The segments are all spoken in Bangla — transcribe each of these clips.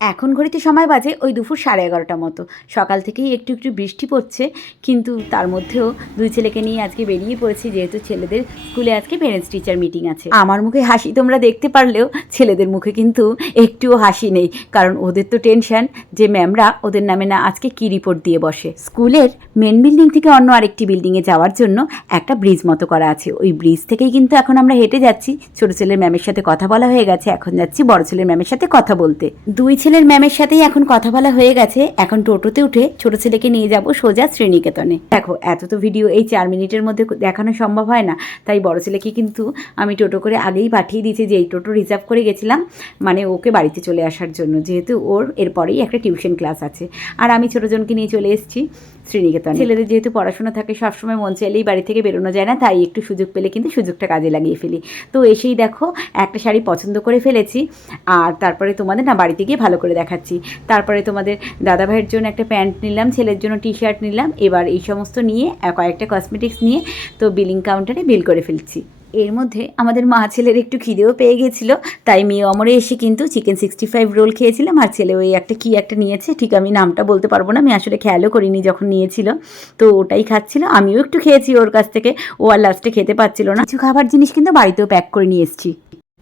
এখন ঘড়িতে সময় বাজে ওই দুপুর সাড়ে এগারোটা মতো। সকাল থেকেই একটু একটু বৃষ্টি পড়ছে, কিন্তু তার মধ্যেও দুই ছেলেকে নিয়ে আজকে বেরিয়ে পড়েছি, যেহেতু ছেলেদের স্কুলে আজকে প্যারেন্টস টিচার মিটিং আছে। আমার মুখে হাসি তোমরা দেখতে পারলেও ছেলেদের মুখে কিন্তু একটুও হাসি নেই, কারণ ওদের তো টেনশন যে ম্যামরা ওদের নামে না আজকে কি রিপোর্ট দিয়ে বসে। স্কুলের মেন বিল্ডিং থেকে অন্য আরেকটি বিল্ডিংয়ে যাওয়ার জন্য একটা ব্রিজ মতো করা আছে। ওই ব্রিজ থেকেই কিন্তু এখন আমরা হেঁটে যাচ্ছি। ছোট ছেলের ম্যামের সাথে কথা বলা হয়ে গেছে, এখন যাচ্ছি বড় ছেলের ম্যামের সাথে কথা বলতে। দুই ছেলের ম্যামের সাথেই এখন কথা বলা হয়ে গেছে। এখন টোটোতে উঠে ছোট ছেলেকে নিয়ে যাব সোজা শ্রীনিকেতনে। দেখো, এত তো ভিডিও এই চার মিনিটের মধ্যে দেখানো সম্ভব হয় না। তাই বড় ছেলেকে কিন্তু আমি টোটো করে আগেই পাঠিয়ে দিয়েছি যে এই টোটো রিজার্ভ করে গেছিলাম মানে ওকে বাড়িতে চলে আসার জন্য। যেহেতু ওর এরপরেই একটা টিউশন ক্লাস আছে। আর আমি ছোটোজনকে নিয়ে চলে এসেছি। শ্রীনিকেতন। ছেলেদের যেহেতু পড়াশোনা থাকে, সবসময় মন চাইলেই বাড়ি থেকে বেরোনো যায় না, তাই একটু সুযোগ পেলে কিন্তু সুযোগটা কাজে লাগিয়ে ফেলি। তো এসেই দেখো, একটা শাড়ি পছন্দ করে ফেলেছি, আর তারপরে তোমাদের না বাড়িতে গিয়ে ভালো করে দেখাচ্ছি। তারপরে তোমাদের দাদা ভাইয়ের জন্য একটা প্যান্ট নিলাম, ছেলের জন্য টি শার্ট নিলাম, এবার এই সমস্ত নিয়ে, কয়েকটা কসমেটিক্স নিয়ে, তো বিলিং কাউন্টারে বিল করে ফেলছি। এর মধ্যে আমাদের মা ছেলের একটু খিদেও পেয়ে গেছিল, তাই মেয়ে অমরে এসে কিন্তু চিকেন সিক্সটি ফাইভ রোল খেয়েছিলাম। আর ছেলে ওই একটা কি একটা নিয়েছে, ঠিক আমি নামটা বলতে পারব না, আমি আসলে খেয়ালও করিনি যখন নিয়েছিল। তো ওটাই খাচ্ছিল, আমিও একটু খেয়েছি ওর কাছ থেকে, ও আর লাস্টে খেতে পারছিল না। কিছু খাবার জিনিস কিন্তু বাড়িতেও প্যাক করে নিয়ে এসেছি।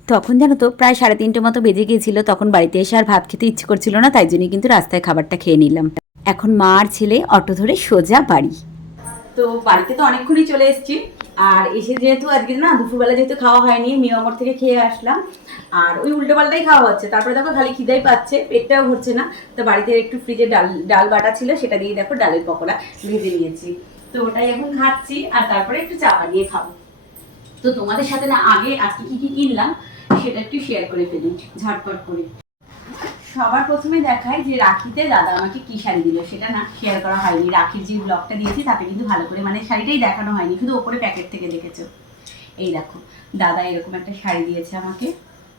তখন জানো তো, প্রায় সাড়ে তিনটে মতো বেজে গিয়েছিল তখন বাড়িতে এসে আর ভাত খেতে ইচ্ছে করছিল না, তাই জন্যই কিন্তু রাস্তায় খাবারটা খেয়ে নিলাম। এখন মা আর ছেলে অটো ধরে সোজা বাড়ি। তো বাড়িতে তো অনেকক্ষণই চলে এসেছি। আর এসে যেহেতু আজকে না দুপুরবেলা যেহেতু খাওয়া হয়নি মিয়ামর থেকে খেয়ে আসলাম। আর ওই উল্টো পাল্টাই খাওয়া হচ্ছে। তারপরে দেখো খালি খিদাই পাচ্ছে, পেটটাও ভরছে না। তো বাড়িতে একটু ফ্রিজে ডাল ডাল বাটা ছিল, সেটা দিয়ে দেখো ডালের পকোড়া ভেজে নিয়েছি। তো ওটাই এখন খাচ্ছি, আর তারপরে একটু চা বানিয়ে খাব। তো তোমাদের সাথে না আগে আজকে কি কি কিনলাম, সেটা একটু শেয়ার করে ফেলি, ঝটপট করে। সবার প্রথমে দেখায় যে রাখিতে দাদা আমাকে কি শাড়ি দিল, সেটা না শেয়ার করা হয়নি। রাখির যে ব্লগটা দিয়েছি, তাতে কিন্তু ভালো করে মানে শাড়িটাই দেখানো হয়নি, শুধু ওপরে প্যাকেট থেকে দেখেছ। এই দেখো, দাদা এরকম একটা শাড়ি দিয়েছে আমাকে।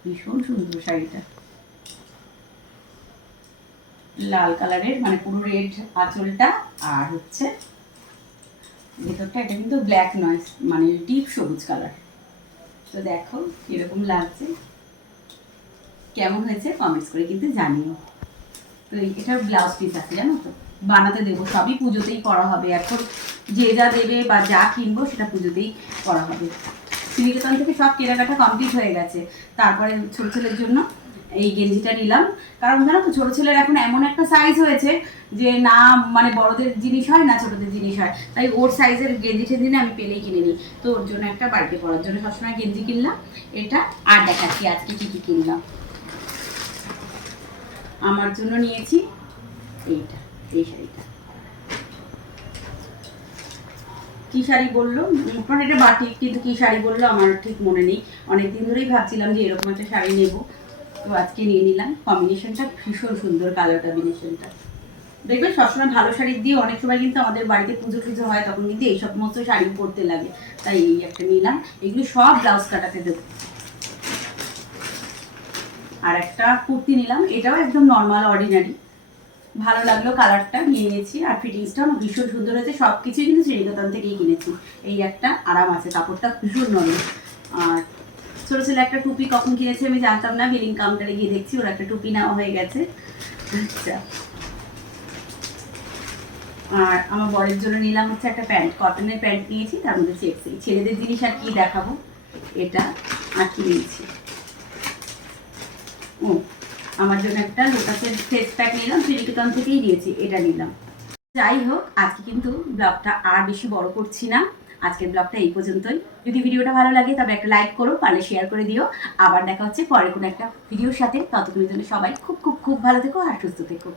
ভীষণ সুন্দর শাড়িটা। লাল কালারের মানে পুরো রেড আঁচলটা, আর হচ্ছে ভেতরটা, এটা কিন্তু ব্ল্যাক নয় মানে ডিপ সবুজ কালার তো দেখো এরকম লাগছে। কেমন হয়েছে কমেন্টস করে কিন্তু জানিও। তো এটার ব্লাউজ পিস আছে, জানো তো? বানাতে দেবো, সবই পুজোতেই করা হবে। এখন যে যা দেবে বা যা কিনবো সেটা পুজোতেই করা হবে। শ্রীনিকেতন থেকে সব কেনাকাটা কমপ্লিট হয়ে গেছে। তারপরে ছোট ছেলের জন্য এই গেঞ্জিটা নিলাম। কারণ জানো তো, ছোট ছেলের এখন এমন একটা সাইজ হয়েছে যে না মানে বড়দের জিনিস হয় না, ছোটদের জিনিস হয়। তাই ওর সাইজের গেঞ্জি টেঞ্জি না আমি পেলেই কিনে নিই। তো ওর জন্য একটা বাড়িতে পরার জন্য সবসময় গেঞ্জি কিনলাম। এটা আর দেখাচ্ছি আজকে কি কি কিনলাম। আমার জন্য নিয়েছি এইটা, এই শাড়িটা। কি শাড়ি বলল? আপনার এটা বাটিক কিন্তু কি শাড়ি বলল আমার ঠিক মনে নেই। অনেকদিন ধরেই ভাবছিলাম যে এরকম একটা শাড়ি নেব। তো আজকে নিয়ে নিলাম। কম্বিনেশনটা ভীষণ সুন্দর কালার কম্বিনেশনটা দেখবেন সবসময় ভালো শাড়ি দিয়ে অনেক সময় কিন্তু আমাদের বাড়িতে পুজো টুজো হয়, তখন কিন্তু এই সমস্ত শাড়ি পরতে লাগে। তাই এই একটা নিলাম। এগুলো সব ব্লাউজ কাটাতে দেবো। আর একটা কুর্তি নিলাম, এটাও একদম নর্মাল অর্ডিনারি ভালো লাগল কালারটা নিয়ে নিয়েছি। আর ফিটিংসটাও ভীষণ সুন্দর হয়েছে সব কিছুই কিন্তু শ্রীনিকেতন থেকেই কিনেছি। এই একটা আরাম আছে, কাপড়টা ভীষণ নরম আর ছোটো ছেলে একটা টুপি কখন কিনেছে আমি জানতাম না, বিলিং কাউন্টারে গিয়ে দেখছি, ওর একটা টুপি নেওয়া হয়ে গেছে। আচ্ছা। আর আমার বরের জন্য নিলাম হচ্ছে একটা প্যান্ট কটনের প্যান্ট নিয়েছি, তার মধ্যে চেকসি ছেলেদের জিনিস আর কি দেখাবো, এটা আর কি নিয়েছি। ও, আমার জন্য একটা লোটাসের ফেস প্যাক নিলাম শ্রীনিকেতন থেকেই দিয়েছি, এটা নিলাম। যাই হোক, আজকে কিন্তু ব্লগটা আর বেশি বড় করছি না। আজকের ব্লগটা এই পর্যন্তই। যদি ভিডিওটা ভালো লাগে, তবে একটা লাইক করো, পারলে শেয়ার করে দিও। আবার দেখা হচ্ছে পরে কোনো একটা ভিডিওর সাথে। ততক্ষণের জন্য সবাই খুব খুব খুব ভালো থেকো আর সুস্থ থেকো।